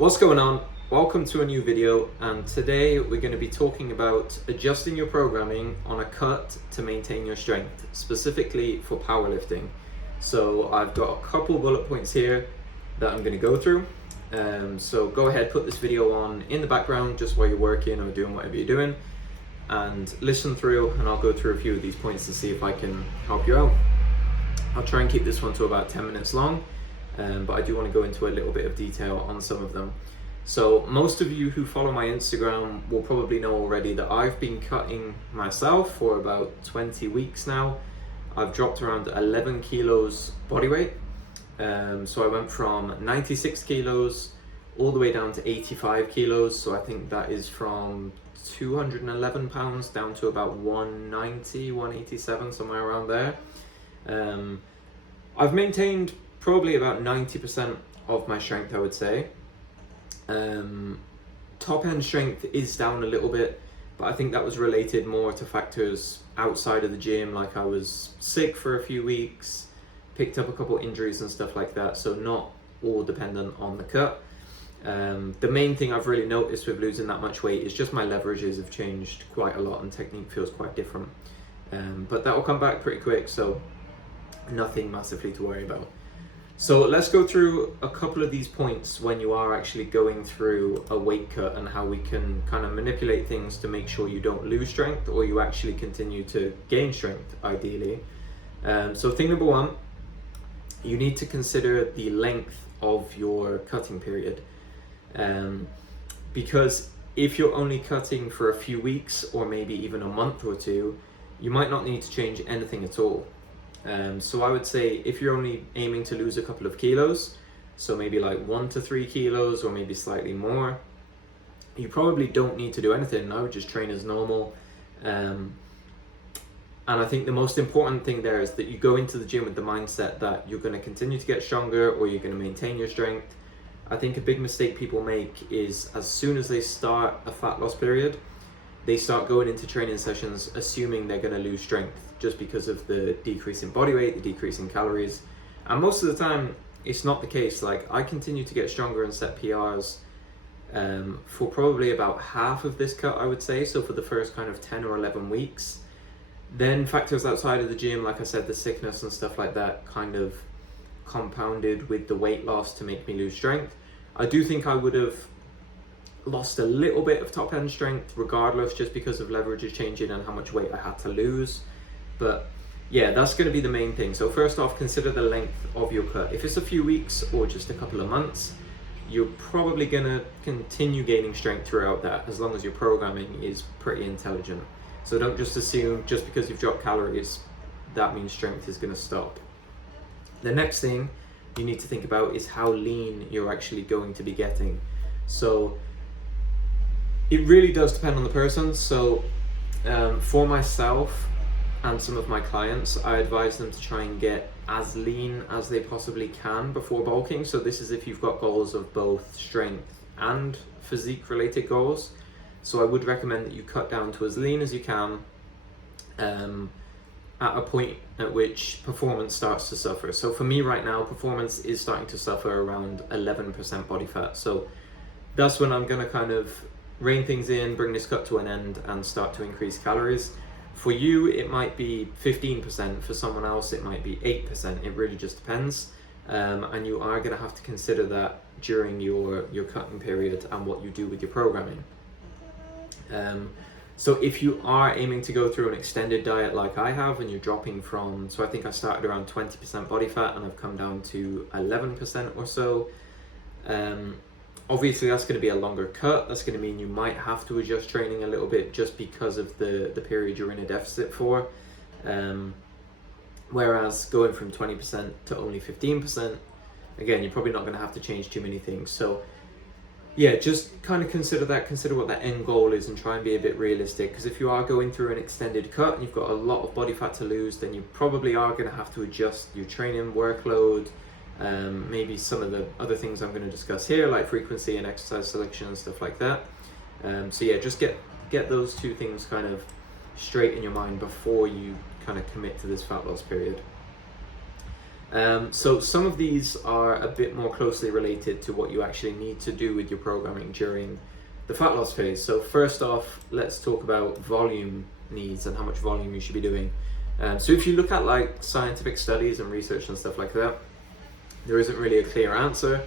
What's going on? Welcome to a new video, and today we're going to be talking about adjusting your programming on a cut to maintain your strength, specifically for powerlifting. So I've got a couple bullet points here that I'm going to go through. So go ahead, put this video on in the background just while you're working or doing whatever you're doing, and listen through, and I'll go through a few of these points to see if I can help you out. I'll try and keep this one to about 10 minutes long. But I do want to go into a little bit of detail on some of them. So most of you who follow my Instagram will probably know already that I've been cutting myself for about 20 weeks now. I've dropped around 11 kilos body weight. So I went from 96 kilos all the way down to 85 kilos. So I think that is from 211 pounds down to about 190, 187, somewhere around there. I've maintained probably about 90% of my strength, I would say. Top end strength is down a little bit, but I think that was related more to factors outside of the gym, like I was sick for a few weeks, picked up a couple injuries and stuff like that, so not all dependent on the cut. The main thing I've really noticed with losing that much weight is just my leverages have changed quite a lot and technique feels quite different. But that will come back pretty quick, so nothing massively to worry about. So let's go through a couple of these points when you are actually going through a weight cut and how we can kind of manipulate things to make sure you don't lose strength or you actually continue to gain strength, ideally. So thing number one, you need to consider the length of your cutting period. Because if you're only cutting for a few weeks or maybe even a month or two, you might not need to change anything at all. So I would say if you're only aiming to lose a couple of kilos, so maybe like 1 to 3 kilos or maybe slightly more, you probably don't need to do anything. I would just train as normal. And I think the most important thing there is that you go into the gym with the mindset that you're going to continue to get stronger or you're going to maintain your strength. I think a big mistake people make is as soon as they start a fat loss period, they start going into training sessions assuming they're going to lose strength just because of the decrease in body weight, the decrease in calories. And most of the time, it's not the case. Like, I continue to get stronger and set PRs for probably about half of this cut, I would say. So for the first kind of 10 or 11 weeks. Then factors outside of the gym, like I said, the sickness and stuff like that kind of compounded with the weight loss to make me lose strength. I do think I would have lost a little bit of top end strength regardless, just because of leverages changing and how much weight I had to lose. But yeah, that's going to be the main thing. So first off, consider the length of your cut. If it's a few weeks or just a couple of months, you're probably going to continue gaining strength throughout that, as long as your programming is pretty intelligent. So don't just assume just because you've dropped calories, that means strength is going to stop. The next thing you need to think about is how lean you're actually going to be getting. So it really does depend on the person. So for myself and some of my clients, I advise them to try and get as lean as they possibly can before bulking. So this is if you've got goals of both strength and physique related goals. So I would recommend that you cut down to as lean as you can at a point at which performance starts to suffer. So for me right now, performance is starting to suffer around 11% body fat. So that's when I'm going to kind of rein things in, bring this cut to an end and start to increase calories. For you, it might be 15%. For someone else, it might be 8%. It really just depends. And you are going to have to consider that during your cutting period and what you do with your programming. So if you are aiming to go through an extended diet like I have, and you're dropping from, so I think I started around 20% body fat and I've come down to 11% or so. Obviously, that's going to be a longer cut. That's going to mean you might have to adjust training a little bit just because of the period you're in a deficit for. Whereas going from 20% to only 15%, again, you're probably not going to have to change too many things. So yeah, just kind of consider what that end goal is and try and be a bit realistic. Because if you are going through an extended cut and you've got a lot of body fat to lose, then you probably are going to have to adjust your training workload. Maybe some of the other things I'm going to discuss here, like frequency and exercise selection and stuff like that. So yeah, just get those two things kind of straight in your mind before you kind of commit to this fat loss period. So some of these are a bit more closely related to what you actually need to do with your programming during the fat loss phase. So first off, let's talk about volume needs and how much volume you should be doing. So if you look at like scientific studies and research and stuff like that, there isn't really a clear answer.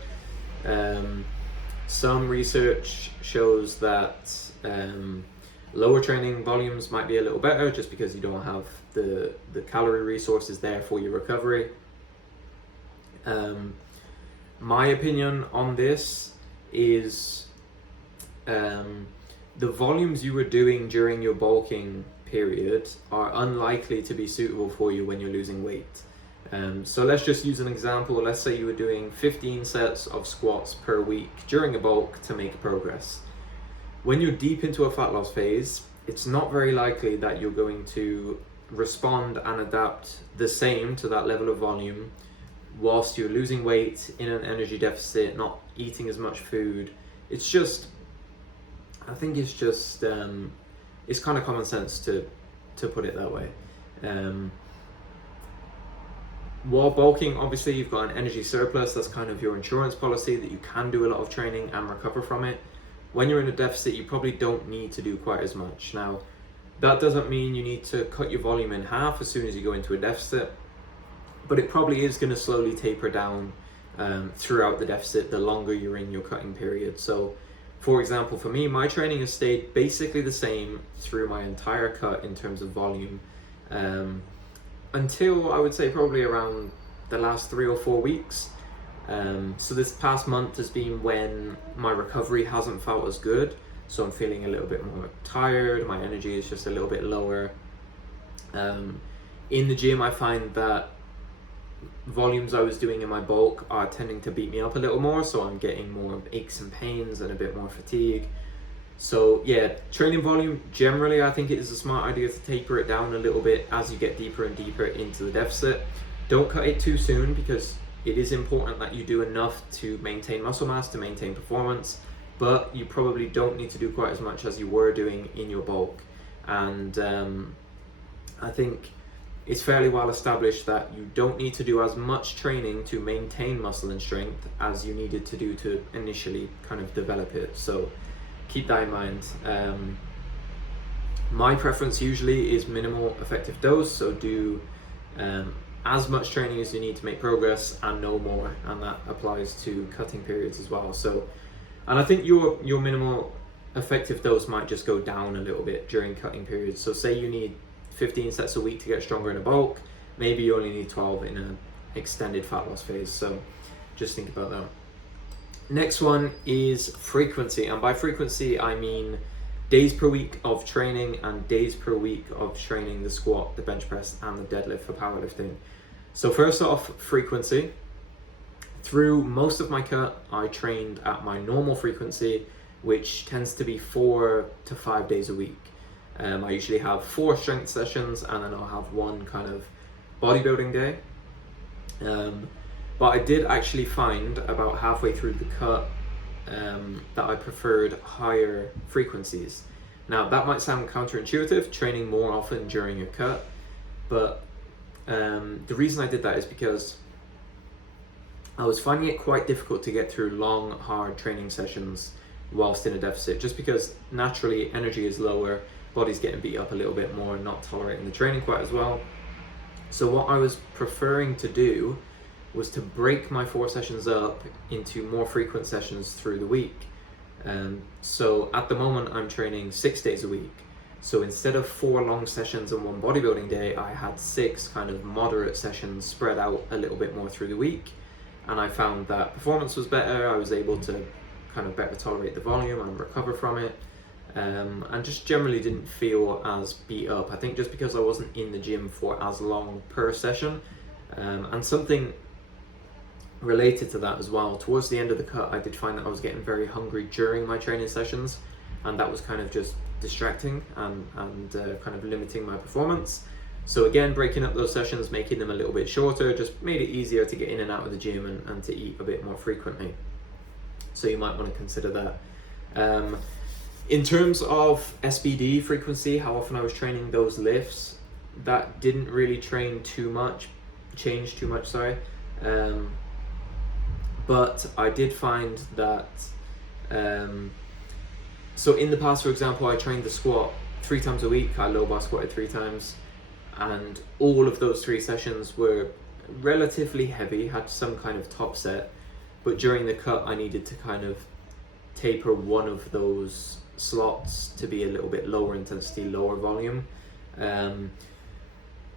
Some research shows that lower training volumes might be a little better just because you don't have the calorie resources there for your recovery. My opinion on this is the volumes you were doing during your bulking period are unlikely to be suitable for you when you're losing weight. So let's just use an example. Let's say you were doing 15 sets of squats per week during a bulk to make progress. When you're deep into a fat loss phase, it's not very likely that you're going to respond and adapt the same to that level of volume whilst you're losing weight, in an energy deficit, not eating as much food. It's just, I think it's just, it's kind of common sense to put it that way. While bulking, obviously you've got an energy surplus. That's kind of your insurance policy that you can do a lot of training and recover from it. When you're in a deficit, you probably don't need to do quite as much. Now, that doesn't mean you need to cut your volume in half as soon as you go into a deficit, but it probably is going to slowly taper down throughout the deficit the longer you're in your cutting period. So, for example, for me, my training has stayed basically the same through my entire cut in terms of volume, until I would say probably around the last 3 or 4 weeks. So this past month has been when my recovery hasn't felt as good. So I'm feeling a little bit more tired. My energy is just a little bit lower. In the gym, I find that volumes I was doing in my bulk are tending to beat me up a little more. So I'm getting more aches and pains and a bit more fatigue. So yeah, training volume, generally I think it is a smart idea to taper it down a little bit as you get deeper and deeper into the deficit. Don't cut it too soon, because it is important that you do enough to maintain muscle mass, to maintain performance, but you probably don't need to do quite as much as you were doing in your bulk. And I think it's fairly well established that you don't need to do as much training to maintain muscle and strength as you needed to do to initially kind of develop it. So keep that in mind. My preference usually is minimal effective dose, so do as much training as you need to make progress and no more, and that applies to cutting periods as well. So, and I think your minimal effective dose might just go down a little bit during cutting periods. So say you need 15 sets a week to get stronger in a bulk, maybe you only need 12 in an extended fat loss phase. So just think about that. Next one is frequency, and by frequency I mean days per week of training and days per week of training the squat, the bench press and the deadlift for powerlifting. So first off, frequency. Through most of my cut, I trained at my normal frequency, which tends to be 4 to 5 days a week. I usually have 4 strength sessions, and then I'll have 1 kind of bodybuilding day. But I did actually find about halfway through the cut that I preferred higher frequencies. Now that might sound counterintuitive, training more often during your cut, but the reason I did that is because I was finding it quite difficult to get through long, hard training sessions whilst in a deficit, just because naturally energy is lower, body's getting beat up a little bit more and not tolerating the training quite as well. So what I was preferring to do was to break my 4 sessions up into more frequent sessions through the week. So at the moment I'm training 6 days a week. So instead of 4 long sessions and 1 bodybuilding day, I had 6 kind of moderate sessions spread out a little bit more through the week. And I found that performance was better. I was able to kind of better tolerate the volume and recover from it. And just generally didn't feel as beat up. I think just because I wasn't in the gym for as long per session. And something related to that as well, towards the end of the cut I did find that I was getting very hungry during my training sessions, and that was kind of just distracting and kind of limiting my performance. So again, breaking up those sessions, making them a little bit shorter, just made it easier to get in and out of the gym and to eat a bit more frequently. So you might want to consider that. In terms of SBD frequency, how often I was training those lifts, that didn't really change too much, But I did find that, so in the past, for example, I trained the squat 3 times a week. I low bar squatted 3 times, and all of those 3 sessions were relatively heavy, had some kind of top set, but during the cut I needed to kind of taper one of those slots to be a little bit lower intensity, lower volume,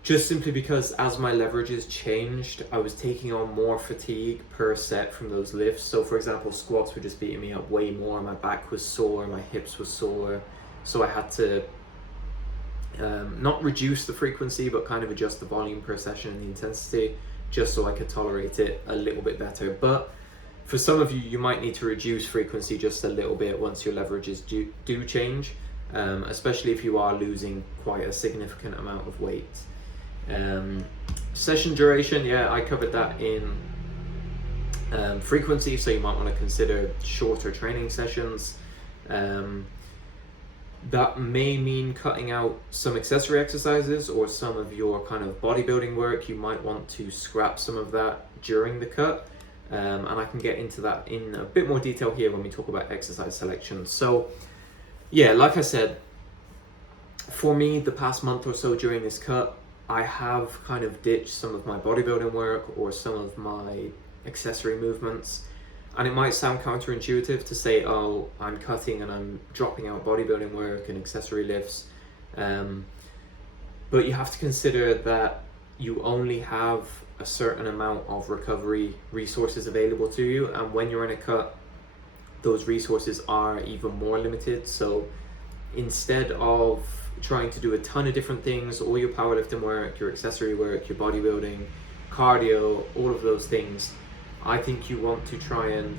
just simply because as my leverages changed, I was taking on more fatigue per set from those lifts. So for example, squats were just beating me up way more, my back was sore, my hips were sore, so I had to not reduce the frequency, but kind of adjust the volume per session and the intensity, just so I could tolerate it a little bit better. But for some of you, you might need to reduce frequency just a little bit once your leverages do change, especially if you are losing quite a significant amount of weight. Session duration, yeah, I covered that in frequency, so you might want to consider shorter training sessions. That may mean cutting out some accessory exercises or some of your kind of bodybuilding work. You might want to scrap some of that during the cut, and I can get into that in a bit more detail here when we talk about exercise selection. So yeah, like I said, for me, the past month or so during this cut, I have kind of ditched some of my bodybuilding work or some of my accessory movements. And it might sound counterintuitive to say, oh, I'm cutting and I'm dropping out bodybuilding work and accessory lifts. But you have to consider that you only have a certain amount of recovery resources available to you. And when you're in a cut, those resources are even more limited. So instead of trying to do a ton of different things, all your powerlifting work, your accessory work, your bodybuilding, cardio, all of those things, I think you want to try and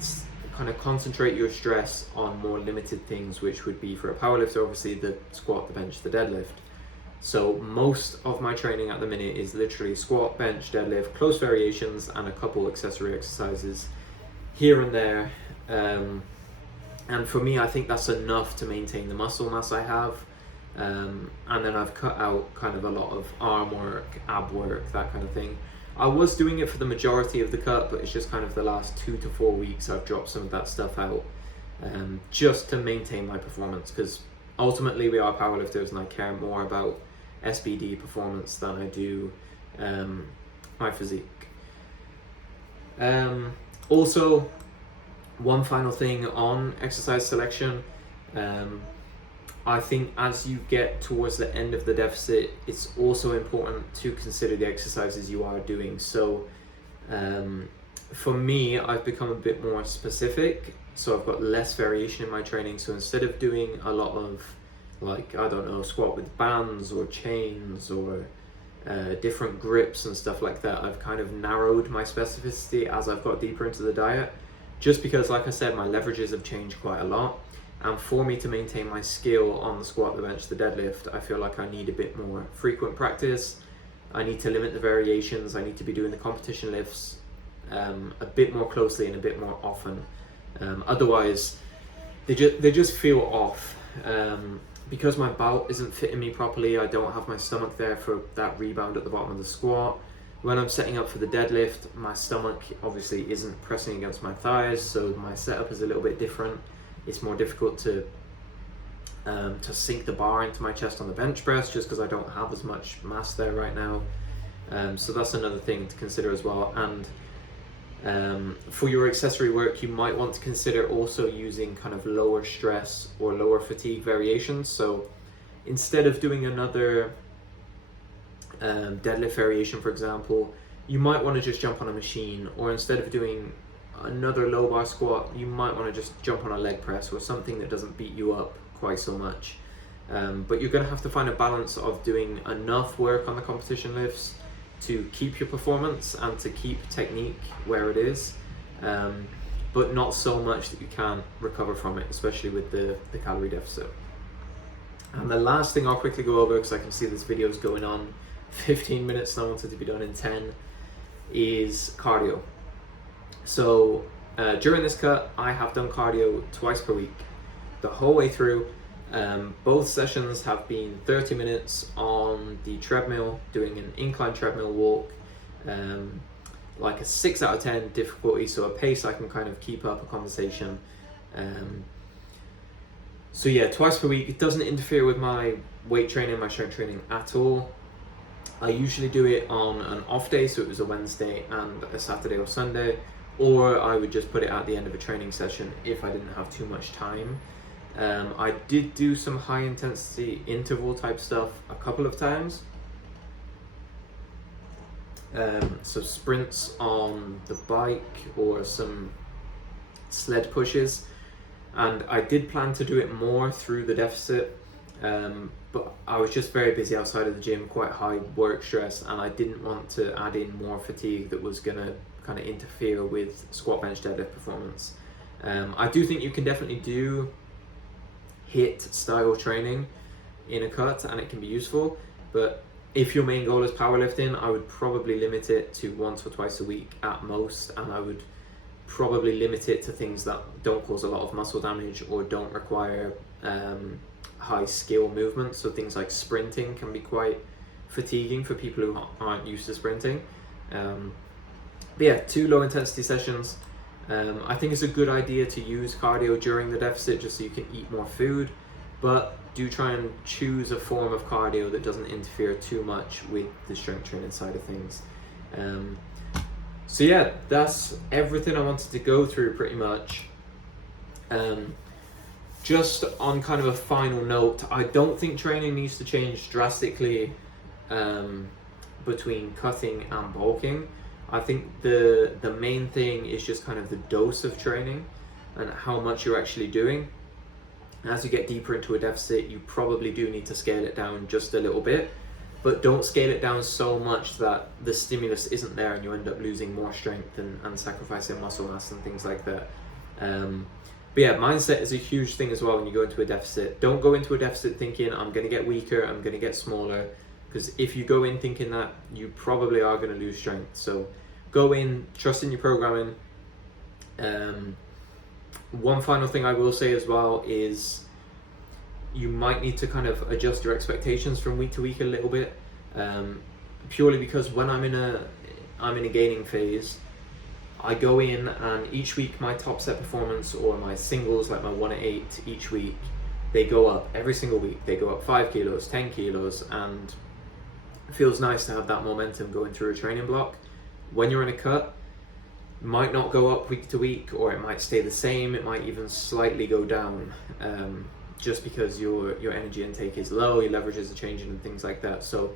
kind of concentrate your stress on more limited things, which would be, for a powerlifter, obviously the squat, the bench, the deadlift. So most of my training at the minute is literally squat, bench, deadlift, close variations, and a couple accessory exercises here and there. And for me, I think that's enough to maintain the muscle mass I have. And then I've cut out kind of a lot of arm work, ab work, that kind of thing. I was doing it for the majority of the cut, but it's just kind of the last 2 to 4 weeks I've dropped some of that stuff out, just to maintain my performance, because ultimately we are powerlifters and I care more about SBD performance than I do my physique. Also, one final thing on exercise selection, I think as you get towards the end of the deficit, it's also important to consider the exercises you are doing. So for me, I've become a bit more specific, so I've got less variation in my training. So instead of doing a lot of, like, I don't know, squat with bands or chains or different grips and stuff like that, I've kind of narrowed my specificity as I've got deeper into the diet, just because, like I said, my leverages have changed quite a lot. And for me to maintain my skill on the squat, the bench, the deadlift, I feel like I need a bit more frequent practice. I need to limit the variations. I need to be doing the competition lifts a bit more closely and a bit more often. Otherwise, they just feel off. Because my belt isn't fitting me properly, I don't have my stomach there for that rebound at the bottom of the squat. When I'm setting up for the deadlift, my stomach obviously isn't pressing against my thighs, so my setup is a little bit different. It's more difficult to sink the bar into my chest on the bench press, just because I don't have as much mass there right now. So that's another thing to consider as well. And for your accessory work, you might want to consider also using kind of lower stress or lower fatigue variations. So instead of doing another deadlift variation, for example, you might want to just jump on a machine, or instead of doing another low bar squat, you might want to just jump on a leg press or something that doesn't beat you up quite so much. But you're going to have to find a balance of doing enough work on the competition lifts to keep your performance and to keep technique where it is, but not so much that you can't recover from it, especially with the calorie deficit. And the last thing I'll quickly go over, because I can see this video is going on 15 minutes and I want it to be done in 10, is cardio. So during this cut, I have done cardio twice per week, the whole way through. Both sessions have been 30 minutes on the treadmill, doing an incline treadmill walk, like a 6 out of 10 difficulty, so a pace I can kind of keep up a conversation. So yeah, twice per week. It doesn't interfere with my weight training, my strength training at all. I usually do it on an off day, so it was a Wednesday and a Saturday or Sunday, or I would just put it at the end of a training session if I didn't have too much time. I did do some high intensity interval type stuff a couple of times. So sprints on the bike or some sled pushes, and I did plan to do it more through the deficit, but I was just very busy outside of the gym, quite high work stress, and I didn't want to add in more fatigue that was going to kind of interfere with squat, bench, deadlift performance. I do think you can definitely do HIIT style training in a cut and it can be useful, but if your main goal is powerlifting, I would probably limit it to once or twice a week at most, and I would probably limit it to things that don't cause a lot of muscle damage or don't require high skill movement. So things like sprinting can be quite fatiguing for people who aren't used to sprinting. But yeah, 2 low intensity sessions. I think it's a good idea to use cardio during the deficit just so you can eat more food, but do try and choose a form of cardio that doesn't interfere too much with the strength training side of things. So yeah, that's everything I wanted to go through pretty much. Just on kind of a final note, I don't think training needs to change drastically between cutting and bulking. I think the main thing is just kind of the dose of training and how much you're actually doing. As you get deeper into a deficit, you probably do need to scale it down just a little bit, but don't scale it down so much that the stimulus isn't there and you end up losing more strength and sacrificing muscle mass and things like that. But yeah, mindset is a huge thing as well when you go into a deficit. Don't go into a deficit thinking I'm going to get weaker, I'm going to get smaller, because if you go in thinking that, you probably are going to lose strength. So go in, trust in your programming. One final thing I will say as well is you might need to kind of adjust your expectations from week to week a little bit, purely because when I'm in a gaining phase, I go in and each week my top set performance or my singles, like my 1 at 8 each week, they go up every single week. They go up 5 kilos, 10 kilos, and it feels nice to have that momentum going through a training block. When you're in a cut, it might not go up week to week, or it might stay the same. It might even slightly go down, just because your energy intake is low, your leverages are changing and things like that. So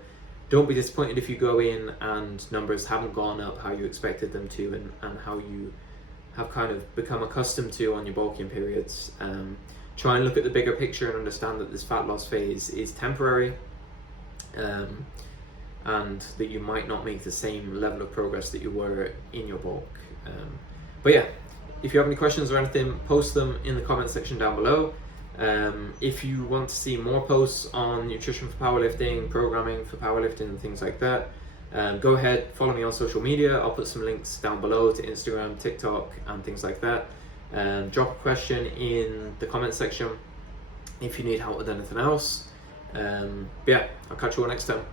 don't be disappointed if you go in and numbers haven't gone up how you expected them to, and how you have kind of become accustomed to on your bulking periods. Try and look at the bigger picture and understand that this fat loss phase is temporary, and that you might not make the same level of progress that you were in your bulk. But yeah, if you have any questions or anything, post them in the comment section down below. If you want to see more posts on nutrition for powerlifting, programming for powerlifting and things like that, go ahead, follow me on social media. I'll put some links down below to Instagram, TikTok and things like that. Drop a question in the comment section if you need help with anything else. But yeah, I'll catch you all next time.